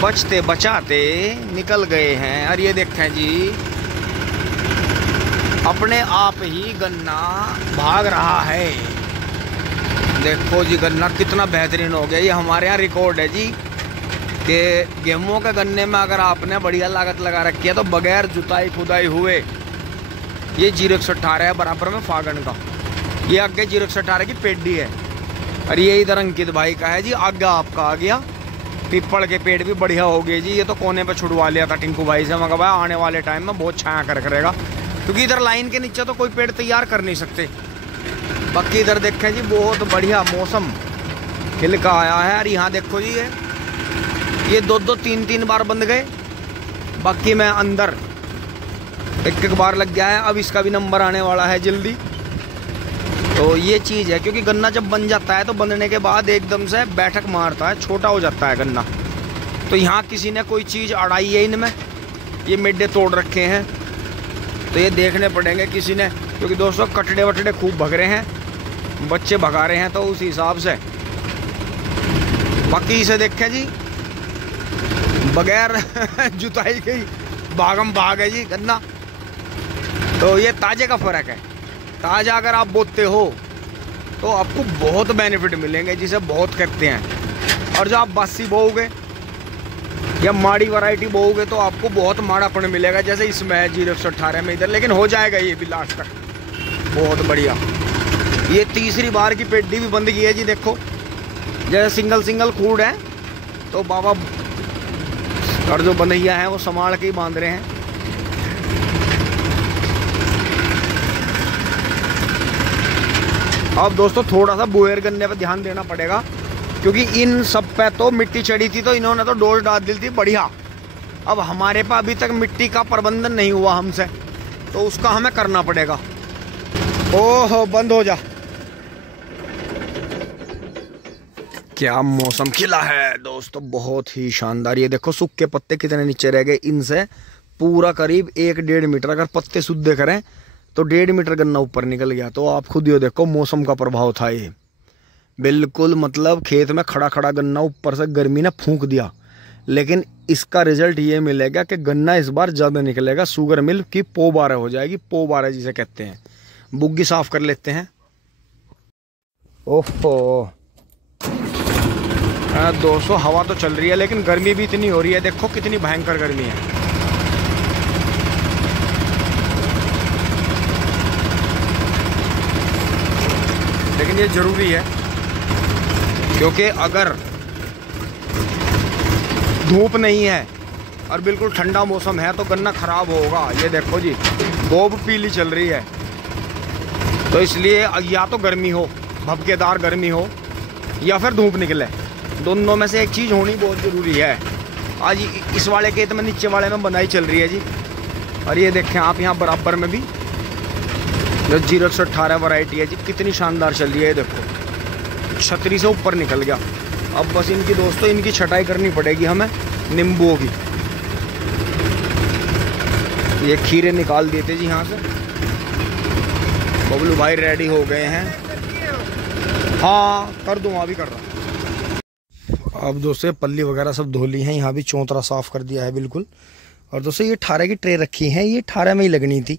बचते बचाते निकल गए हैं। और ये देखें जी, अपने आप ही गन्ना भाग रहा है। देखो जी, गन्ना कितना बेहतरीन हो गया। ये हमारे यहाँ रिकॉर्ड है जी कि गेहूं के गन्ने में अगर आपने बढ़िया लागत लगा रखी है तो बगैर जुताई खुदाई हुए ये 0-118 है बराबर में फागण का। ये आगे 0-118 की पेडी है। और ये इधर अंकित भाई का है जी, आगे आपका आ गया। पीपल के पेड़ भी बढ़िया हो गए जी। ये तो कोने पे छुड़वा लिया था टिंकू भाई से, मगर भाई आने वाले टाइम में बहुत छाया कर करेगा, क्योंकि इधर लाइन के नीचे तो कोई पेड़ तैयार कर नहीं सकते। बाकी इधर देखें जी, बहुत बढ़िया मौसम खिल का आया है। और यहाँ देखो जी, ये 2-2 3-3 बार बंद गए। बाकी मैं अंदर एक बार लग गया है। अब इसका भी नंबर आने वाला है जल्दी। तो ये चीज़ है, क्योंकि गन्ना जब बन जाता है तो बनने के बाद एकदम से बैठक मारता है, छोटा हो जाता है गन्ना। तो यहाँ किसी ने कोई चीज़ अड़ाई है इनमें, ये मिड्डे तोड़ रखे हैं। तो ये देखने पड़ेंगे किसी ने, क्योंकि दोस्तों कटड़े वटड़े खूब भग रहे हैं, बच्चे भगा रहे हैं, तो उस हिसाब से। बाकी इसे देखें जी, बगैर जुताई के भागम भाग है जी गन्ना। तो ये ताजे का फ़र्क है। ताज़ा अगर आप बोते हो तो आपको बहुत बेनिफिट मिलेंगे, जिसे बहुत कहते हैं। और जो आप बासी बोओगे या माड़ी वैरायटी बोओगे तो आपको बहुत माड़ापन मिलेगा, जैसे इसमें है 0-118 में इधर। लेकिन हो जाएगा ये भी लास्ट तक बहुत बढ़िया। ये तीसरी बार की पेडी भी बंद की है जी। देखो जैसे सिंगल खूड़ है तो बाबा और जो बनैया है वो संभाल के ही बांध रहे हैं। अब दोस्तों थोड़ा सा बोयर गन्ने पर ध्यान देना पड़ेगा, क्योंकि इन सब पे तो मिट्टी चढ़ी थी, तो इन्होंने तो डोज डाल दी थी बढ़िया। अब हमारे पास अभी तक मिट्टी का प्रबंधन नहीं हुआ हमसे, तो उसका हमें करना पड़ेगा। ओहो, बंद हो जा। क्या मौसम खिला है दोस्तों, बहुत ही शानदार। ये देखो सूखे पत्ते कितने नीचे रह गए। इनसे पूरा करीब 1-1.5 मीटर अगर पत्ते सूखे करें तो 1.5 मीटर गन्ना ऊपर निकल गया। तो आप खुद ही देखो, मौसम का प्रभाव था ये बिल्कुल। मतलब खेत में खड़ा खड़ा गन्ना ऊपर से गर्मी ने फूंक दिया। लेकिन इसका रिजल्ट ये मिलेगा कि गन्ना इस बार ज़्यादा निकलेगा। शुगर मिल की पो 12 हो जाएगी, पो 12 जिसे कहते हैं। बुग्गी साफ कर लेते हैं। ओहो दोस्तों, हवा तो चल रही है लेकिन गर्मी भी इतनी हो रही है। देखो कितनी भयंकर गर्मी है। लेकिन ये ज़रूरी है, क्योंकि अगर धूप नहीं है और बिल्कुल ठंडा मौसम है तो गन्ना ख़राब होगा। ये देखो जी, गोब पीली चल रही है। तो इसलिए या तो गर्मी हो, भभकेदार गर्मी हो, या फिर धूप निकले। दोनों में से एक चीज़ होनी बहुत ज़रूरी है। आज इस वाले खेत में, नीचे वाले में बनाई चल रही है जी। और ये देखें आप, यहाँ बराबर में भी जो 0-118 वैरायटी है जी, कितनी शानदार चल रही है। देखो छतरी से ऊपर निकल गया। अब बस इनकी दोस्तों, इनकी छटाई करनी पड़ेगी हमें नींबुओं की। ये खीरे निकाल देते जी यहाँ से। बबलू भाई रेडी हो गए हैं। हाँ कर दूँ, अभी कर रहा। अब दोस्तों पल्ली वगैरह सब धो ली हैं। यहाँ भी चौतरा साफ़ कर दिया है बिल्कुल। और दोस्तों ये 18 की ट्रे रखी है, ये 18 में ही लगनी थी,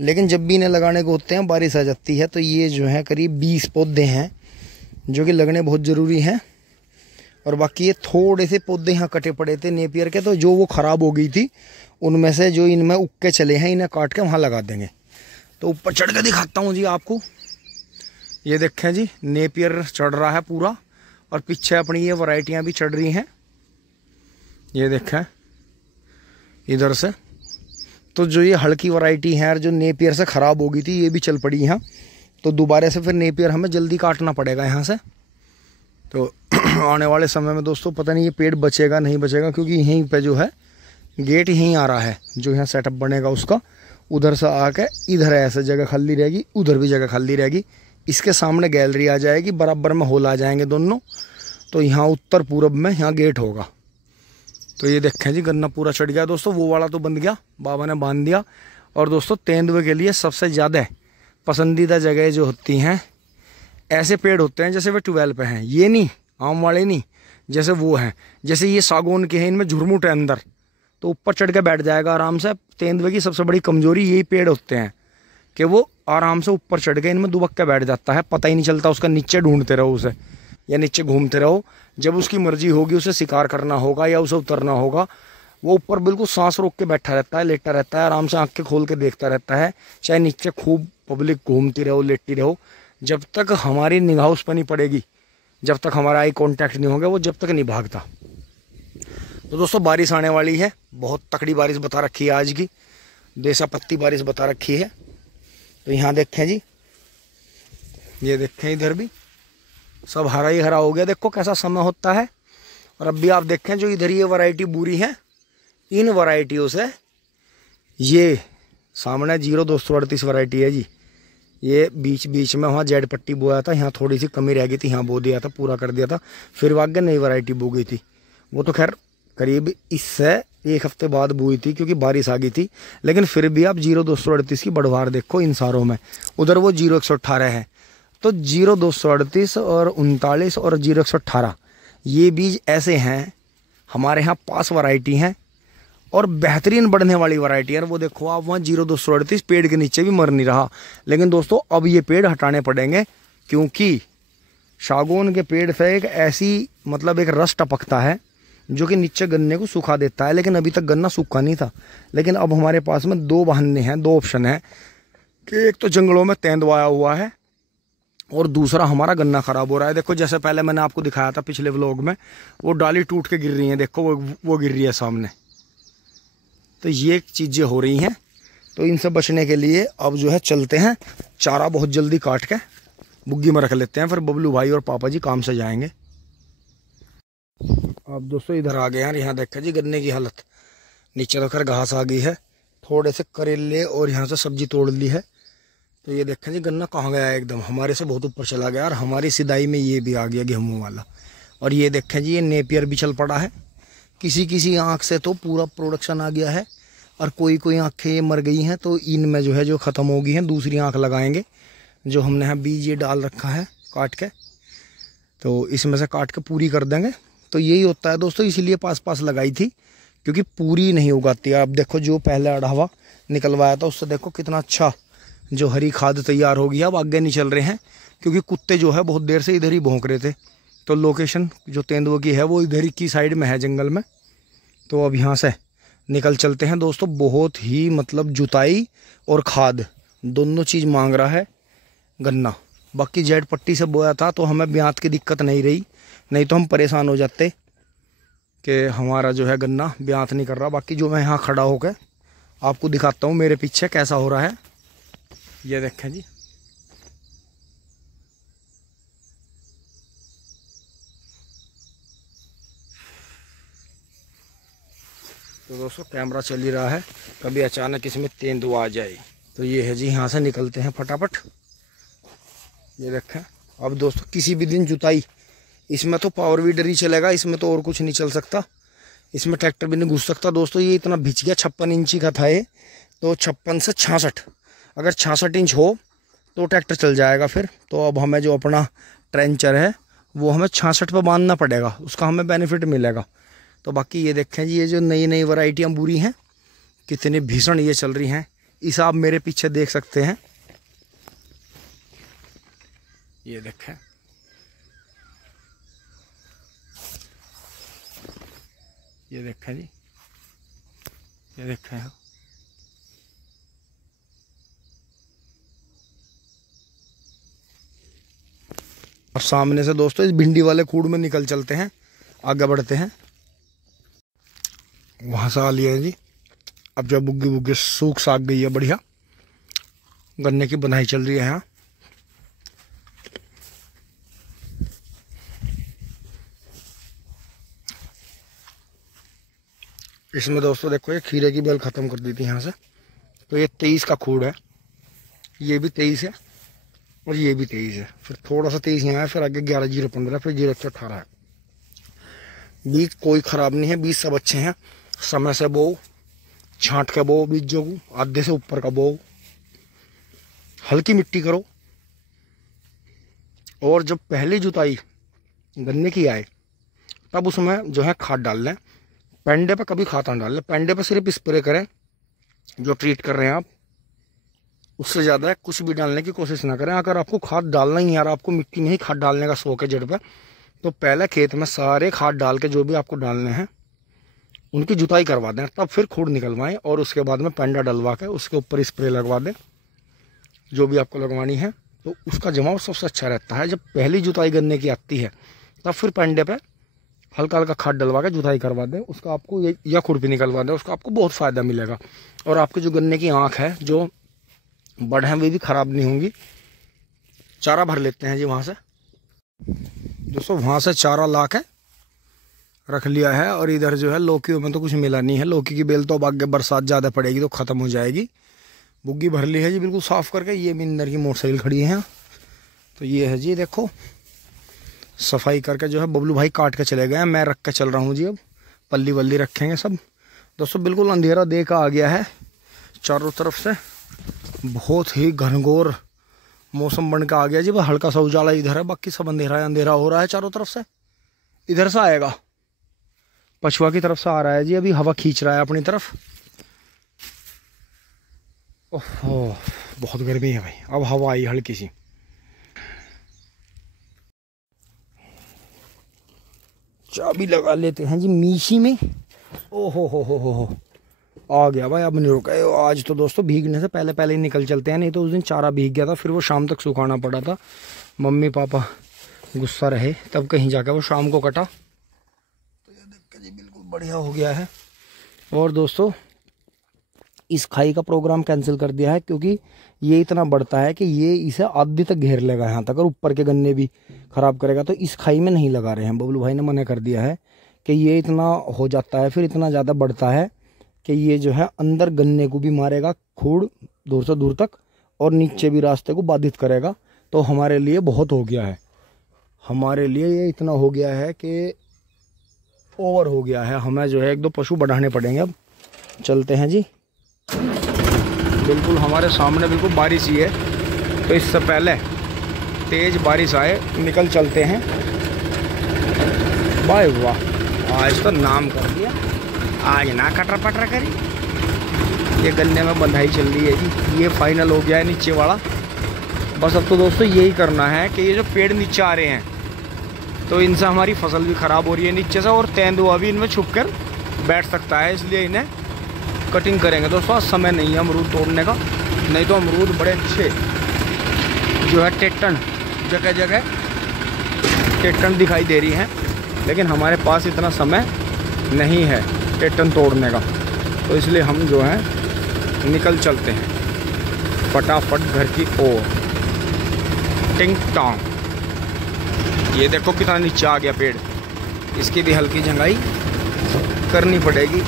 लेकिन जब भी इन्हें लगाने को होते हैं बारिश आ जाती है। तो ये जो है करीब 20 पौधे हैं जो कि लगने बहुत ज़रूरी हैं। और बाकी ये थोड़े से पौधे यहाँ कटे पड़े थे नेपियर के, तो जो वो ख़राब हो गई थी उनमें से जो इनमें उक्के चले हैं, इन्हें काट के वहाँ लगा देंगे। तो ऊपर चढ़ के दिखाता हूँ जी आपको। ये देखें जी, नेपियर चढ़ रहा है पूरा, और पीछे अपनी ये वैरायटियाँ भी चढ़ रही हैं। ये देखें इधर से। तो जो ये हल्की वैरायटी है, जो नेपियर से ख़राब हो गई थी, ये भी चल पड़ी यहाँ। तो दोबारा से फिर नेपियर हमें जल्दी काटना पड़ेगा यहाँ से। तो आने वाले समय में दोस्तों पता नहीं ये पेड़ बचेगा नहीं बचेगा, क्योंकि यहीं पे जो है गेट यहीं आ रहा है, जो यहाँ सेटअप बनेगा उसका। उधर से आके इधर ऐसे जगह खाली रहेगी, उधर भी जगह खाली रहेगी। इसके सामने गैलरी आ जाएगी, बराबर में होल आ जाएंगे दोनों। तो यहाँ उत्तर पूरब में यहाँ गेट होगा। तो ये देखें जी, गन्ना पूरा चढ़ गया दोस्तों। वो वाला तो बंद गया, बाबा ने बांध दिया। और दोस्तों तेंदुए के लिए सबसे ज़्यादा पसंदीदा जगह जो होती हैं, ऐसे पेड़ होते हैं जैसे वे ट्यूबवेल पे हैं। ये नहीं, आम वाले नहीं, जैसे वो हैं, जैसे ये सागौन के हैं, इनमें झुरमुट है अंदर, तो ऊपर चढ़ के बैठ जाएगा आराम से। तेंदुए की सबसे बड़ी कमजोरी यही पेड़ होते हैं कि वो आराम से ऊपर चढ़ के इनमें दुबक के बैठ जाता है, पता ही नहीं चलता उसका। नीचे ढूंढते रहो उसे, या नीचे घूमते रहो, जब उसकी मर्जी होगी उसे शिकार करना होगा या उसे उतरना होगा, वो ऊपर बिल्कुल सांस रोक के बैठा रहता है, लेटा रहता है, आराम से आंखें खोल के देखता रहता है। चाहे नीचे खूब पब्लिक घूमती रहो, लेटी रहो, जब तक हमारी निगाह उस पर नहीं पड़ेगी, जब तक हमारा आई कांटेक्ट नहीं होगा, वो जब तक नहीं भागता। तो दोस्तों बारिश आने वाली है, बहुत तकड़ी बारिश बता रखी है आज की, देसा पत्ती बारिश बता रखी है। तो यहाँ देखें जी, ये देखें इधर भी सब हरा ही हरा हो गया, देखो कैसा समय होता है। और अब भी आप देखें जो इधर ये वैरायटी बुरी है, इन वैरायटियों से ये सामने 0238 वैरायटी है जी, ये बीच बीच में वहाँ जेड पट्टी बोया था, यहाँ थोड़ी सी कमी रह गई थी, यहाँ बो दिया था, पूरा कर दिया था, फिर वाकई नई वैरायटी बो गई थी। वो तो खैर करीब इससे 1 हफ्ते बाद बोई थी क्योंकि बारिश आ गई थी, लेकिन फिर भी आप 0238 की बढ़वार देखो इन सारों में। उधर वो 0118 है, तो 0238 और 39 और 0118 ये बीज ऐसे हैं हमारे यहाँ पास वैरायटी हैं और बेहतरीन बढ़ने वाली वैरायटी है। वो देखो आप वहाँ 0238 पेड़ के नीचे भी मर नहीं रहा। लेकिन दोस्तों अब ये पेड़ हटाने पड़ेंगे, क्योंकि सागौन के पेड़ से एक ऐसी मतलब एक रस टपकता है जो कि नीचे गन्ने को सुखा देता है, लेकिन अभी तक गन्ना सूखा नहीं था। लेकिन अब हमारे पास में 2 बहाने हैं, 2 ऑप्शन है कि एक तो जंगलों में तेंदुआ आया हुआ है और दूसरा हमारा गन्ना खराब हो रहा है। देखो जैसे पहले मैंने आपको दिखाया था पिछले व्लॉग में, वो डाली टूट के गिर रही है, देखो वो गिर रही है सामने। तो ये चीज़ें हो रही हैं, तो इनसे बचने के लिए अब जो है चलते हैं, चारा बहुत जल्दी काट के बुग्गी में रख लेते हैं, फिर बबलू भाई और पापा जी काम से जाएंगे। अब दोस्तों इधर आ गए हैं, यहाँ देखा जी गन्ने की हालत, नीचे तो खैर घास आ गई है, थोड़े से करेले और यहाँ से सब्जी तोड़ ली है। तो ये देखें जी गन्ना कहाँ गया है, एकदम हमारे से बहुत ऊपर चला गया, और हमारी सिदाई में ये भी आ गया गेहूं वाला। और ये देखें जी ये नेपियर भी चल पड़ा है, किसी किसी आँख से तो पूरा प्रोडक्शन आ गया है, और कोई कोई आँखें ये मर गई हैं, तो इनमें जो है जो ख़त्म हो गई हैं, दूसरी आँख लगाएंगे। जो हमने यहाँ बीज ये डाल रखा है काट के, तो इसमें से काट के पूरी कर देंगे। तो यही होता है दोस्तों, इसीलिए पास पास लगाई थी, क्योंकि पूरी नहीं उगाती है। अब देखो जो पहले अढ़ावा निकलवाया था उससे देखो कितना अच्छा जो हरी खाद तैयार हो गई। अब आगे नहीं चल रहे हैं क्योंकि कुत्ते जो है बहुत देर से इधर ही भौंक रहे थे। तो लोकेशन जो तेंदुए की है वो इधर ही की साइड में है, जंगल में। तो अब यहाँ से निकल चलते हैं दोस्तों। बहुत ही मतलब जुताई और खाद दोनों चीज़ मांग रहा है गन्ना। बाकी जेड पट्टी से बोया था तो हमें ब्यात की दिक्कत नहीं रही, नहीं तो हम परेशान हो जाते कि हमारा जो है गन्ना ब्यात नहीं कर रहा। बाकी जो मैं यहाँ खड़ा होकर आपको दिखाता हूँ मेरे पीछे कैसा हो रहा है, ये देखें जी। तो दोस्तों कैमरा चल ही रहा है, कभी अचानक इसमें तेंदुआ आ जाए। तो ये है जी, यहाँ से निकलते हैं फटाफट। ये देखें। अब दोस्तों किसी भी दिन जुताई, इसमें तो पावर वीडर ही चलेगा, इसमें तो और कुछ नहीं चल सकता, इसमें ट्रैक्टर भी नहीं घुस सकता। दोस्तों ये इतना भिज गया, 56 इंची का था ये, तो 56 से 66, अगर 66 इंच हो तो ट्रैक्टर चल जाएगा फिर। तो अब हमें जो अपना ट्रेंचर है वो हमें 66 पे बांधना पड़ेगा, उसका हमें बेनिफिट मिलेगा। तो बाकी ये देखें जी, ये जो नई नई वैरायटियाँ बुरी हैं कितनी भीषण ये चल रही हैं, इस आप मेरे पीछे देख सकते हैं। ये देखें, ये देखें जी, ये देखें। अब सामने से दोस्तों इस भिंडी वाले खूड़ में निकल चलते हैं, आगे बढ़ते हैं। वहाँ से आ लिया है जी। अब जो बुग्गी बुग्गी सूख साग गई है बढ़िया, गन्ने की बनाई चल रही है यहाँ। इसमें दोस्तों देखो ये खीरे की बेल ख़त्म कर दी थी यहाँ से। तो ये 23 का खूड़ है, ये भी 23 है और ये भी 23 है, फिर थोड़ा सा 23 यहाँ है, फिर आगे 11-0-15, फिर 0-18 है। बीज कोई ख़राब नहीं है, बीज सब अच्छे हैं। समय से बो, छांट के बो बीजों को, आधे से ऊपर का बो, हल्की मिट्टी करो। और जब पहली जुताई गन्ने की आए तब उसमें जो है खाद डाल लें। पेंडे पे कभी खाद ना डाल लें, पेंडे पे सिर्फ स्प्रे करें जो ट्रीट कर रहे हैं आप, उससे ज़्यादा कुछ भी डालने की कोशिश ना करें। अगर आपको खाद डालना ही यार, आपको मिट्टी में ही खाद डालने का शौक है जड़ पे, तो पहले खेत में सारे खाद डाल के जो भी आपको डालने हैं उनकी जुताई करवा दें, तब फिर खूड़ निकलवाएं और उसके बाद में पेंडा डलवा के उसके ऊपर स्प्रे लगवा दें जो भी आपको लगवानी है। तो उसका जमाव सबसे अच्छा रहता है। जब पहली जुताई गन्ने की आती है तब फिर पेंडे पे हल्का हल्का खाद डलवा के जुताई करवा दें, उसका आपको या खुरपी निकलवा दें, उसका आपको बहुत फ़ायदा मिलेगा। और आपके जो गन्ने की आँख है, जो बड़ हैं, वे भी ख़राब नहीं होंगी। चारा भर लेते हैं जी वहाँ से दोस्तों, वहाँ से चारा ला के रख लिया है। और इधर जो है लौकियों में तो कुछ मिला नहीं है, लौकी की बेल तो अब आगे बरसात ज़्यादा पड़ेगी तो ख़त्म हो जाएगी। बुग्गी भर ली है जी बिल्कुल साफ़ करके। ये मिंदर की मोटरसाइकिल खड़ी है, तो ये है जी, देखो सफाई करके जो है बबलू भाई काट के चले गए हैं, मैं रख के चल रहा हूँ जी। अब पल्ली वल्ली रखेंगे सब दोस्तों। बिल्कुल अंधेरा देखा आ गया है चारों तरफ से, बहुत ही घनघोर मौसम बन के आ गया जी। बस हल्का सा उजाला इधर है, बाकी सब अंधेरा अंधेरा हो रहा है चारों तरफ से। इधर से आएगा, पछुआ की तरफ से आ रहा है जी, अभी हवा खींच रहा है अपनी तरफ। ओह बहुत गर्मी है भाई। अब हवा आई हल्की सी। चाबी लगा लेते हैं जी मीशी में। ओहो हो आ गया भाई, अब नहीं रुका। आज तो दोस्तों भीगने से पहले पहले ही निकल चलते हैं, नहीं तो उस दिन चारा भीग गया था, फिर वो शाम तक सुखाना पड़ा था। मम्मी पापा गुस्सा रहे, तब कहीं जाकर वो शाम को कटा। तो ये देख के जी बिल्कुल बढ़िया हो गया है। और दोस्तों इस खाई का प्रोग्राम कैंसिल कर दिया है, क्योंकि ये इतना बढ़ता है कि ये इसे आधी तक घेर लेगा यहाँ तक, और ऊपर के गन्ने भी ख़राब करेगा। तो इस खाई में नहीं लगा रहे हैं, बबलू भाई ने मना कर दिया है कि ये इतना हो जाता है, फिर इतना ज़्यादा बढ़ता है कि ये जो है अंदर गन्ने को भी मारेगा खूड़ दूर से दूर तक, और नीचे भी रास्ते को बाधित करेगा। तो हमारे लिए बहुत हो गया है, हमारे लिए ये इतना हो गया है कि ओवर हो गया है। हमें जो है 1-2 पशु बढ़ाने पड़ेंगे। अब चलते हैं जी। बिल्कुल हमारे सामने बिल्कुल बारिश ही है, तो इससे पहले तेज़ बारिश आए निकल चलते हैं। वाह वाह, आज तो नाम कर दिया, आज ना कटर पटर करी। ये गन्ने में बंधाई चल रही है जी, ये फाइनल हो गया है नीचे वाला। बस अब तो दोस्तों यही करना है कि ये जो पेड़ नीचे आ रहे हैं, तो इनसे हमारी फसल भी ख़राब हो रही है नीचे से, और तेंदुआ भी इनमें छुप कर बैठ सकता है, इसलिए इन्हें कटिंग करेंगे दोस्तों। आज समय नहीं है अमरूद तोड़ने का, नहीं तो अमरूद बड़े अच्छे जो है टेटन जगह जगह टेटन दिखाई दे रही हैं, लेकिन हमारे पास इतना समय नहीं है टेटन तोड़ने का। तो इसलिए हम जो है निकल चलते हैं फटाफट घर की ओर। टिंग टॉन्ग, ये देखो कितना नीचे आ गया पेड़, इसकी भी हल्की जंगाई करनी पड़ेगी।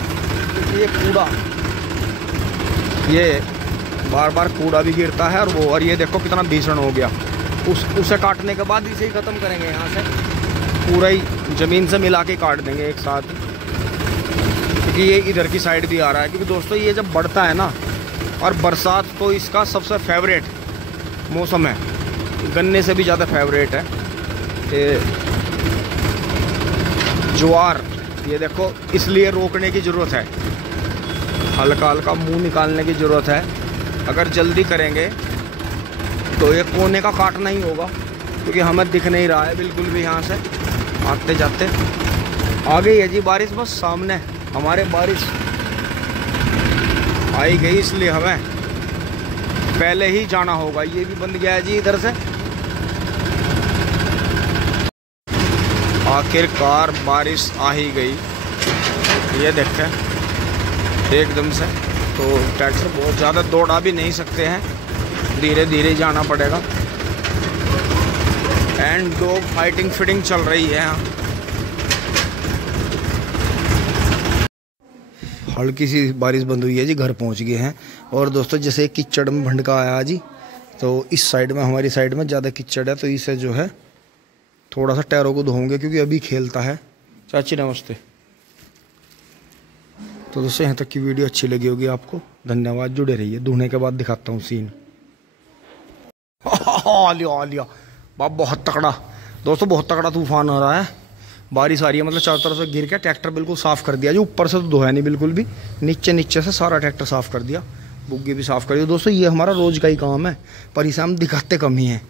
ये कूड़ा, ये बार बार कूड़ा भी गिरता है, और ये देखो कितना भीषण हो गया। उसे काटने के बाद इसे ही ख़त्म करेंगे, यहाँ से पूरा ही ज़मीन से मिला के काट देंगे एक साथ, क्योंकि ये इधर की साइड भी आ रहा है। क्योंकि दोस्तों ये जब बढ़ता है ना, और बरसात तो इसका सबसे फेवरेट मौसम है, गन्ने से भी ज़्यादा फेवरेट है। ज्वार, ये देखो इसलिए रोकने की ज़रूरत है, हल्का हल्का मुंह निकालने की ज़रूरत है। अगर जल्दी करेंगे तो ये कोने का काटना ही होगा, क्योंकि हमें दिख नहीं रहा है बिल्कुल भी यहाँ से आते जाते। आ गई है जी बारिश, बस सामने हमारे बारिश आई गई, इसलिए हमें पहले ही जाना होगा। ये भी बंद गया है जी इधर से। आखिरकार बारिश आ ही गई, ये देखें एकदम से। तो ट्रैक्टर बहुत ज़्यादा दौड़ा भी नहीं सकते हैं, धीरे धीरे जाना पड़ेगा। एंड डॉग फाइटिंग फिटिंग चल रही है यहाँ। हल्की सी बारिश बंद हुई है जी, घर पहुँच गए हैं। और दोस्तों जैसे कीचड़ में भंडका आया जी, तो इस साइड में, हमारी साइड में ज़्यादा कीचड़ है, तो इसे जो है थोड़ा सा टायरों को धोंगे, क्योंकि अभी खेलता है। चाची नमस्ते। तो दोस्तों यहाँ तक की वीडियो अच्छी लगी होगी आपको, धन्यवाद। जुड़े रहिए, धोने के बाद दिखाता हूँ सीन। आ लिया बाप, बहुत तगड़ा दोस्तों, बहुत तगड़ा तूफान आ रहा है। बारिश आ रही है, मतलब चारों तरफ से गिर के ट्रैक्टर बिल्कुल साफ़ कर दिया। जो ऊपर से तो धोया नहीं बिल्कुल भी, नीचे से सारा ट्रैक्टर साफ़ कर दिया, बुग्गी भी साफ़ कर दिया। दोस्तों ये हमारा रोज़ का ही काम है, पर इसे हम दिखाते कम ही हैं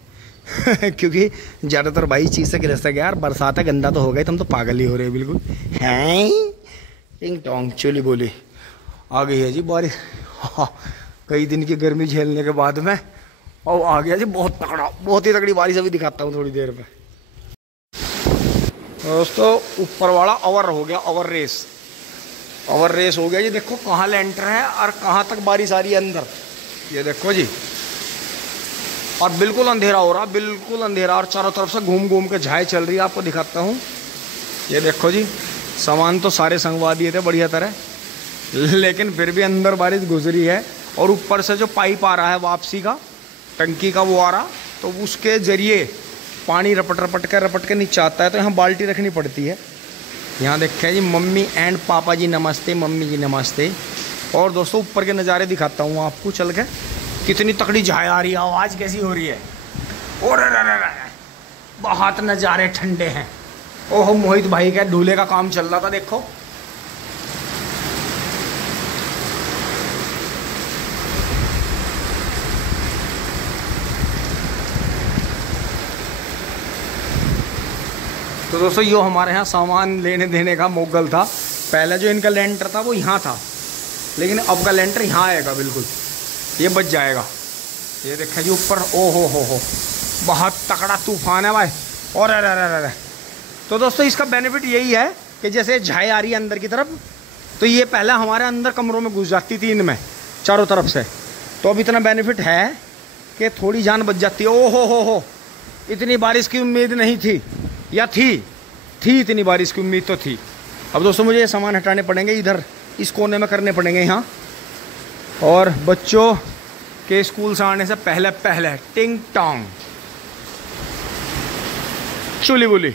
क्योंकि ज़्यादातर भाई चीज़ से गिरस्ता गया यार, बरसात है गंदा तो हो गए, तुम तो पागल ही हो रहे हैं बिल्कुल हैं। टिंग टोंग चोली बोली आ गई है जी बारिश। हाँ, कई दिन की गर्मी झेलने के बाद में और आ गया जी बहुत तगड़ा, बहुत ही तगड़ी बारिश। अभी दिखाता हूँ थोड़ी देर में। दोस्तों ऊपर वाला ओवर हो गया, ओवर रेस हो गया जी। देखो कहाँ लेंटर है और कहाँ तक बारिश आ रही है अंदर, ये देखो जी। और बिल्कुल अंधेरा हो रहा, बिल्कुल अंधेरा, और चारों तरफ से घूम घूम के झाए चल रही है। आपको दिखाता हूँ, ये देखो जी। सामान तो सारे संगवा दिए थे बढ़िया तरह, लेकिन फिर भी अंदर बारिश गुजरी है। और ऊपर से जो पाइप आ रहा है वापसी का, टंकी का, वो आ रहा, तो उसके ज़रिए पानी रपट के नीचे आता है। तो यहाँ बाल्टी रखनी पड़ती है। यहाँ देखें जी, मम्मी एंड पापा जी नमस्ते, मम्मी जी नमस्ते। और दोस्तों ऊपर के नज़ारे दिखाता हूँ आपको चल के, कितनी तकड़ी झाए आ रही है, आवाज़ कैसी हो रही है। और बहुत नज़ारे ठंडे हैं। ओहो, मोहित भाई का दूल्हे का काम चल रहा था, देखो। तो दोस्तों यो हमारे यहाँ सामान लेने देने का मोगल था। पहले जो इनका लेंटर था वो यहाँ था, लेकिन अब का लेंटर यहाँ आएगा, बिल्कुल ये बच जाएगा। ये देखें जी ऊपर, ओ हो, बहुत तकड़ा तूफान है भाई। और अरे तो दोस्तों इसका बेनिफिट यही है कि जैसे झाए आ रही है अंदर की तरफ, तो ये पहले हमारे अंदर कमरों में घुस जाती थी इनमें चारों तरफ से। तो अब इतना बेनिफिट है कि थोड़ी जान बच जाती है। ओ हो, इतनी बारिश की उम्मीद नहीं थी, या थी इतनी बारिश की उम्मीद तो थी। अब दोस्तों मुझे ये सामान हटाने पड़ेंगे, इधर इस कोने में करने पड़ेंगे यहाँ। और बच्चों के स्कूल से आने से पहले टिंग टोंग चुली बुली।